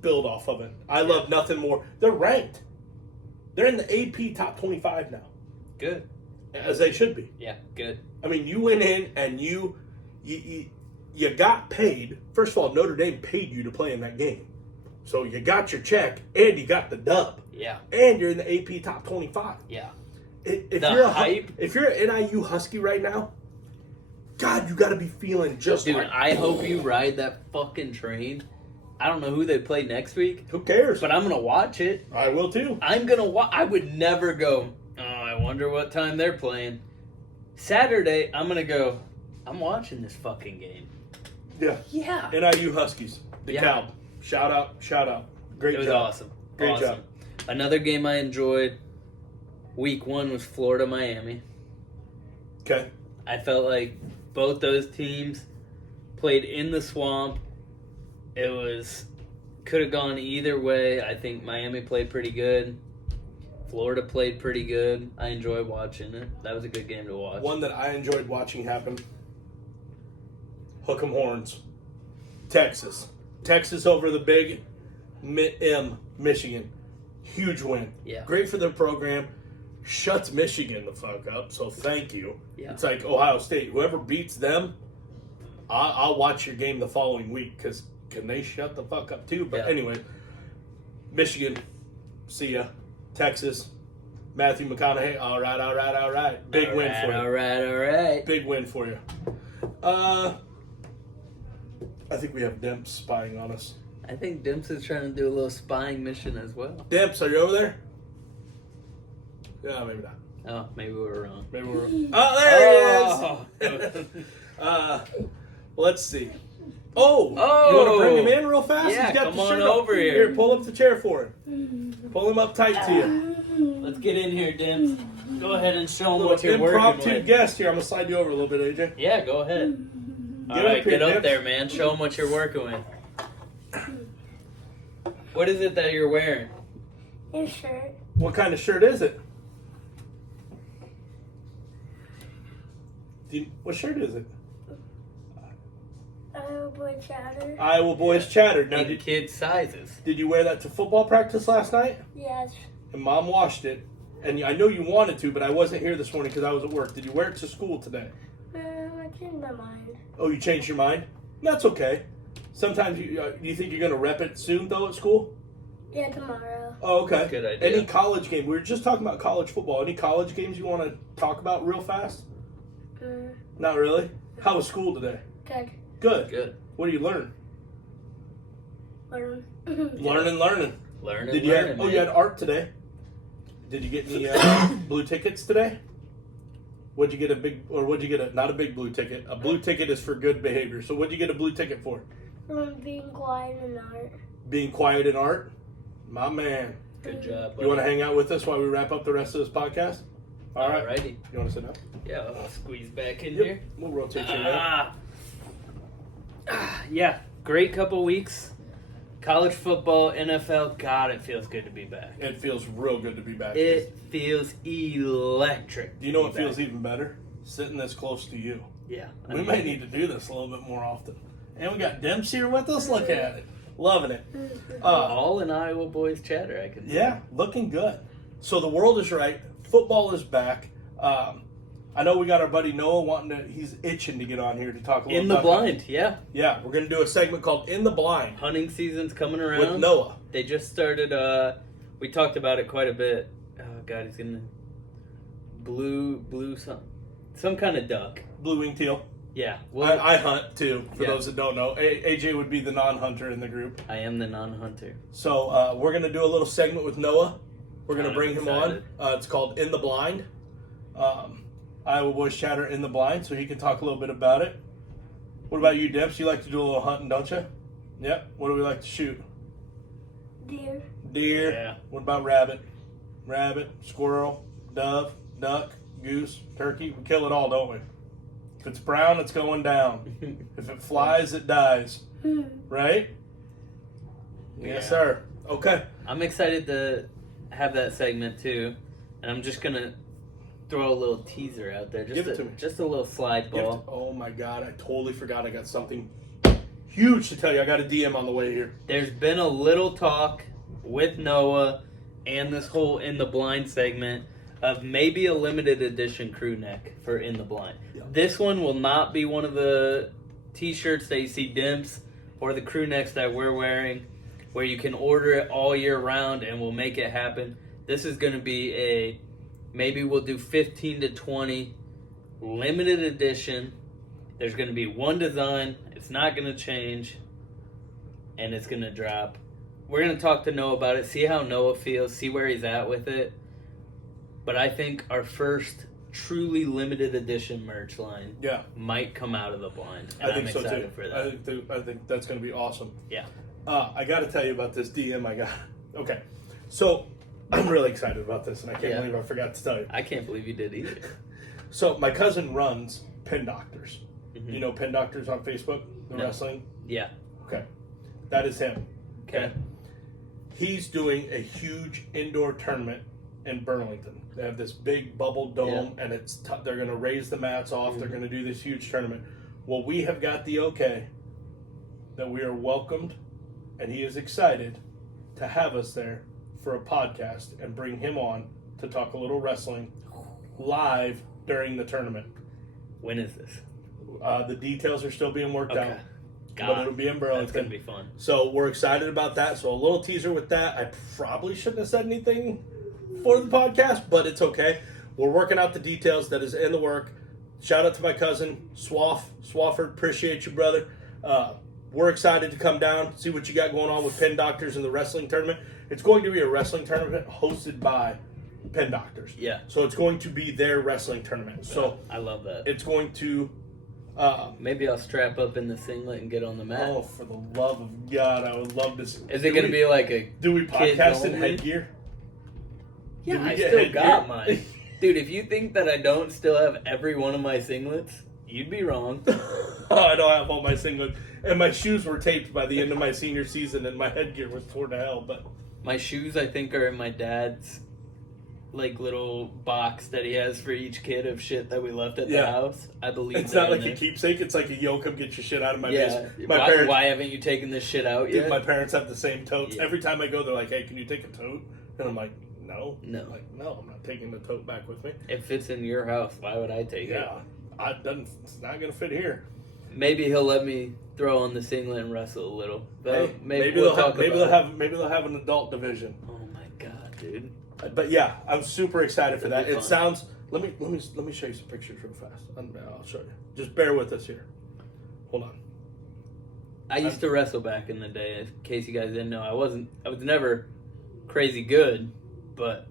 Build off of it. I love nothing more. They're ranked. They're in the AP top 25 now. Good. As they should be. Yeah, good. I mean, you went in and you got paid. First of all, Notre Dame paid you to play in that game. So you got your check and you got the dub. Yeah. And you're in the AP top 25. Yeah. If you're an NIU Husky right now, God, you got to be feeling just Dude, like... I hope you ride that fucking train. I don't know who they play next week. Who cares? But I'm going to watch it. I will too. I'm going to watch. I would never go, oh, I wonder what time they're playing. Saturday, I'm going to go, I'm watching this fucking game. Yeah. Yeah. NIU Huskies. DeKalb. Shout out. Great job. It was awesome. Great job. Another game I enjoyed, week 1 was Florida-Miami. Okay. I felt like both those teams played in the swamp. It could have gone either way. I think Miami played pretty good. Florida played pretty good. I enjoyed watching it. That was a good game to watch. One that I enjoyed watching happen. Hook 'em horns. Texas. Texas over the big Michigan. Huge win. Yeah. Great for their program. Shuts Michigan the fuck up, so thank you. Yeah. It's like Ohio State. Whoever beats them, I'll watch your game the following week because can they shut the fuck up too? But anyway, Michigan, see ya. Texas, Matthew McConaughey, all right. Big win for you. All right. Big win for you. I think we have Demps spying on us. I think Dimps is trying to do a little spying mission as well. Demps, are you over there? Yeah, maybe not. Oh, maybe we were wrong. Maybe we're... Oh, there he is! Let's see. Oh! You want to bring him in real fast? Yeah, He's got come the on shirt over up. here. Here, pull up the chair for him. Pull him up tight to you. Let's get in here, Dimps. Go ahead and show them what you're working Impromptu with. guest here. I'm going to slide you over a little bit, AJ. Yeah, go ahead. Get up there, man. Show them what you're working with. What is it that you're wearing? Your shirt. What kind of shirt is it? What shirt is it? Iowa Boy Chatter. Iowa Boys Chatter. Now, In kid sizes. did you wear that to football practice last night? Yes. And Mom washed it. And I know you wanted to, but I wasn't here this morning because I was at work. Did you wear it to school today? I changed my mind. Oh, you changed your mind? That's okay. Sometimes you think you're going to rep it soon, though, at school? Yeah, tomorrow. Oh, okay. Good idea. Any college game? We were just talking about college football. Any college games you want to talk about real fast? Not really? How was school today? Good. Good. What do you learn? Learn. Learning. Learning. You had art today. Did you get any blue tickets today? What'd you get not a big blue ticket. A blue ticket is for good behavior. So what'd you get a blue ticket for? Being quiet in art. Being quiet in art? My man. Good job, buddy. You want to hang out with us while we wrap up the rest of this podcast? All right. Alrighty. You want to sit down? Yeah, I'll squeeze back in here. We'll rotate you around. Yeah, great couple weeks. College football, NFL, God, it feels good to be back. It feels real good to be back. It feels electric. Do you know what feels even better? Sitting this close to you. Yeah. We might need to do this a little bit more often. And we got Demps here with us. Look at it. Loving it. All in Iowa Boys Chatter, I can see. Yeah, looking good. So the world is right. Football is back. I know we got our buddy Noah he's itching to get on here to talk a little In the about blind, yeah. Yeah, we're going to do a segment called In the Blind Hunting season's coming around. with Noah. They just started, we talked about it quite a bit. Oh, God, he's going to... Blue, some kind of duck. Blue-winged teal. Yeah. Well, I hunt, too, for Yeah. those that don't know. AJ would be the non-hunter in the group. I am the non-hunter. So we're going to do a little segment with Noah. We're going to bring him on. excited. It's called In the Blind. Iowa Boys Chatter In the Blind, so he can talk a little bit about it. What about you, Demps? You like to do a little hunting, don't you? Yep. What do we like to shoot? Deer. Yeah. What about rabbit? Rabbit, squirrel, dove, duck, goose, turkey. We kill it all, don't we? If it's brown, it's going down. If it flies, it dies. Right? Yes, Yeah. sir. Okay. I'm excited to have that segment, too. And I'm just going to throw a little teaser out there. Give it to me. Just a little slide ball. Oh, my God. I totally forgot I got something huge to tell you. I got a DM on the way here. There's been a little talk with Noah and this whole In the Blind segment of maybe a limited edition crew neck for In the Blind. Yeah. This one will not be one of the t-shirts that you see Dimps or the crew necks that we're wearing where you can order it all year round and we'll make it happen. This is going to be maybe we'll do 15 to 20 limited edition. There's going to be one design. It's not going to change. And it's going to drop. We're going to talk to Noah about it, see how Noah feels, see where he's at with it. But I think our first truly limited edition merch line might come out of the blind. And I think I'm so excited too. for that. I think that's going to be awesome. Yeah. I got to tell you about this DM I got. Okay. So I'm really excited about this, and I can't believe I forgot to tell you. I can't believe you did either. So my cousin runs Pin Doctors. Mm-hmm. You know Pin Doctors on Facebook, the wrestling? Yeah. Okay. That is him. Okay. He's doing a huge indoor tournament in Burlington. They have this big bubble dome, and they're going to raise the mats off. Mm-hmm. They're going to do this huge tournament. Well, we have got the okay that we are welcomed, and he is excited to have us there for a podcast and bring him on to talk a little wrestling live during the tournament. When is this? The details are still being worked out. God, but it'll be in Burlington. That's going to be fun. So we're excited about that. So a little teaser with that. I probably shouldn't have said anything for the podcast, but it's okay. We're working out the details. That is in the work. Shout out to my cousin, Swafford. Appreciate you, brother. We're excited to come down, see what you got going on with Pin Doctors in the wrestling tournament. It's going to be a wrestling tournament hosted by Pin Doctors. Yeah. So it's going to be their wrestling tournament. So I love that. It's going to... maybe I'll strap up in the singlet and get on the mat. Oh, for the love of God, I would love to see. Is it going to be like a Do we podcast in only? headgear? Yeah, I still got mine. Dude, if you think that I don't still have every one of my singlets, you'd be wrong. I don't have all my singlets. And my shoes were taped by the end of my senior season, and my headgear was torn to hell. But my shoes, I think, are in my dad's like little box that he has for each kid of shit that we left at the house. I believe it's not like a keepsake. It's like a yo, come get your shit out of my basement. Why haven't you taken this shit out yet? My parents have the same totes. Every time I go, they're like, "Hey, can you take a tote?" And I'm like, "No, no, I'm like, no, I'm not taking the tote back with me." If it's in your house, why would I take it? Yeah, it's not gonna fit here. Maybe he'll let me throw on the singlet and wrestle a little. Hey, maybe they'll have an adult division. Oh my God, dude. But yeah, I'm super excited for that. It sounds. Let me show you some pictures real fast. I'll show you. Just bear with us here. Hold on. I used to wrestle back in the day. In case you guys didn't know, I was never crazy good, but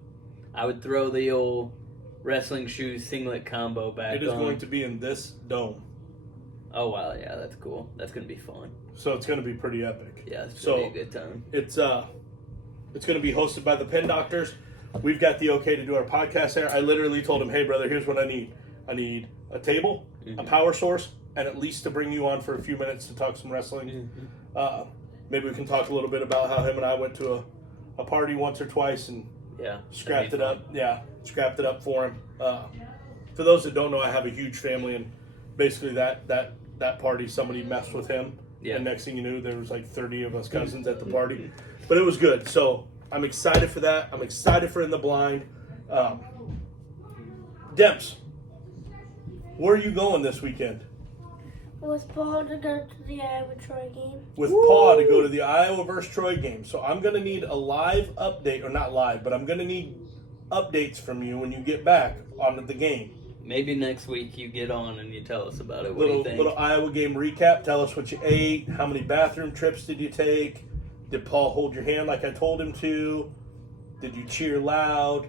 I would throw the old wrestling shoes singlet combo back. It is going to be in this dome. Oh wow, yeah, that's cool. That's gonna be fun. So it's gonna be pretty epic. Yeah, it's gonna be a good time. It's gonna be hosted by the Pin Doctors. We've got the okay to do our podcast there. I literally told him, "Hey brother, here's what I need. I need a table, a power source, and at least to bring you on for a few minutes to talk some wrestling. Maybe we can talk a little bit about how him and I went to a party once or twice and scrapped it up. Yeah, scrapped it up for him. For those that don't know, I have a huge family, and basically that party, somebody messed with him. Yeah. And next thing you knew, there was like 30 of us cousins at the party. But it was good. So I'm excited for that. I'm excited for In the Blind. Demps, where are you going this weekend? With Paul to go to the Iowa Troy game. With Paul to go to the Iowa versus Troy game. So I'm going to need a live update, or not live, but I'm going to need updates from you when you get back on the game. Maybe next week you get on and you tell us about it. What do you think? Little Iowa game recap. Tell us what you ate. How many bathroom trips did you take? Did Paul hold your hand like I told him to? Did you cheer loud?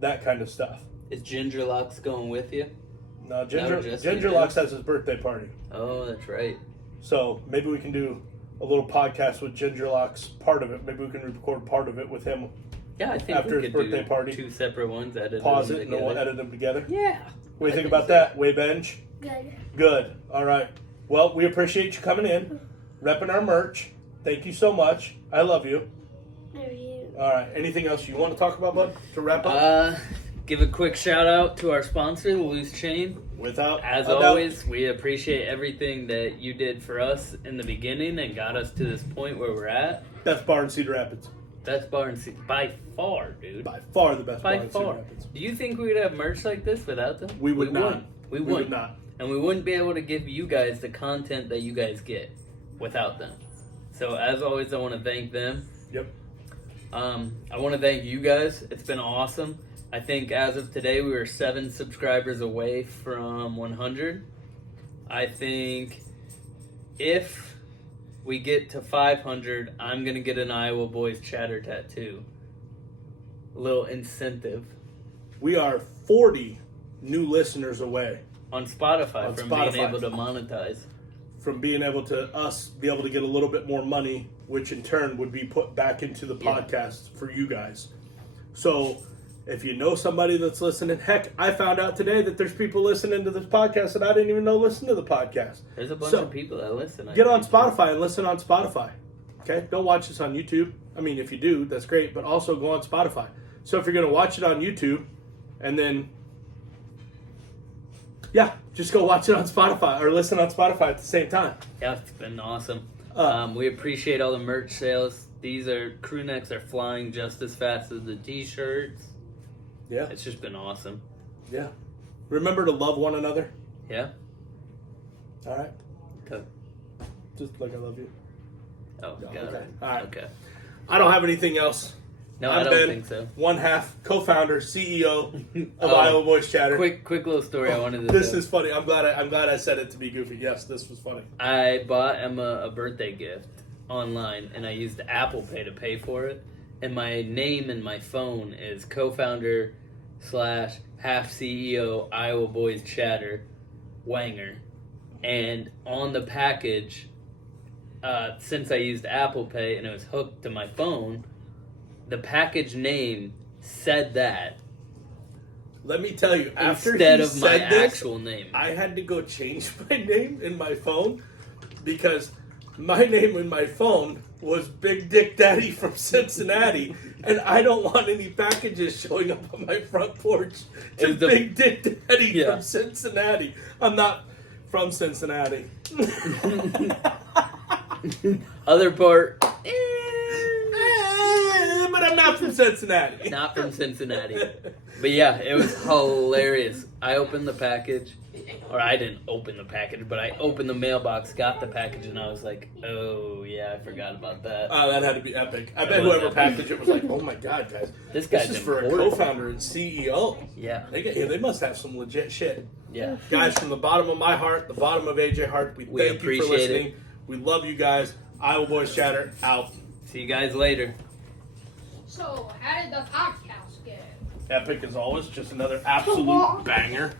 That kind of stuff. Is Ginger Locks going with you? No, Ginger Locks has his birthday party. Oh, that's right. So maybe we can do a little podcast with Ginger Locks, part of it. Maybe we can record part of it with him. Yeah, I think after we his could birthday do party. 2 separate ones. Pause it and then we'll edit them together. Yeah. What do you think about that? Way Bench? Good. Good. All right. Well, we appreciate you coming in, repping our merch. Thank you so much. I love you. Love you. All right. Anything else you want to talk about, bud, to wrap up? Give a quick shout out to our sponsor, Loose Chain. As always, we appreciate everything that you did for us in the beginning and got us to this point where we're at. That's Bar in Cedar Rapids. Best bar in Cedar by far, dude. By far the best bar By in Cedar far. Rapids. Do you think we would have merch like this without them? We would not. We We wouldn't. would not. And we wouldn't be able to give you guys the content that you guys get without them. So as always, I want to thank them. Yep. I want to thank you guys. It's been awesome. I think as of today, we were 7 subscribers away from 100. I think if we get to 500, I'm going to get an Iowa Boys Chatter tattoo. A little incentive. We are 40 new listeners away On Spotify On from Spotify. being able to monetize. from being able to be able to get a little bit more money, which in turn would be put back into the Yeah. podcast for you guys. So if you know somebody that's listening, heck, I found out today that there's people listening to this podcast that I didn't even know listened to the podcast. There's a bunch So, of people that listen. I Get on think. Spotify and listen on Spotify. Okay? Don't watch this on YouTube. I mean, if you do, that's great, but also go on Spotify. So if you're going to watch it on YouTube and then, yeah, just go watch it on Spotify or listen on Spotify at the same time. Yeah, it's been awesome. Uh, We appreciate all the merch sales. These crew necks are flying just as fast as the t-shirts. Yeah. It's just been awesome. Yeah. Remember to love one another. Yeah. All right. Okay. Just like I love you. Oh, No, got okay. it. All right. Okay. I don't have anything else. No, I'm I don't Ben, think so. one half co-founder, CEO of Oh, Iowa Boys Chatter. Quick little story I wanted to This tell. is funny. I'm glad I said it to be goofy. Yes, this was funny. I bought Emma a birthday gift online, and I used Apple Pay to pay for it. And my name in my phone is co-founder / half CEO Iowa Boys Chatter Wanger. And on the package, since I used Apple Pay and it was hooked to my phone, the package name said that Let me tell you, after instead he of my said this, actual name. I had to go change my name in my phone because my name in my phone was Big Dick Daddy from Cincinnati, and I don't want any packages showing up on my front porch to Is the- Big Dick Daddy Yeah. from Cincinnati. I'm not from Cincinnati. Other part, But I'm not from Cincinnati. not from Cincinnati. But yeah, it was hilarious. I opened the package, or I didn't open the package, but I opened the mailbox, got the package, and I was like, oh yeah, I forgot about that. Oh, that had to be epic. I That bet was whoever epic. packaged it was like, oh my god, guys. This This guy's is for a important. co-founder and CEO. Yeah, They must have some legit shit. yeah. Guys, from the bottom of my heart, the bottom of AJ Heart, we We thank you for appreciate listening. it. We love you guys. Iowa Boys Chatter, out. See you guys later. So, how did the podcast go? Epic as always, just another absolute banger.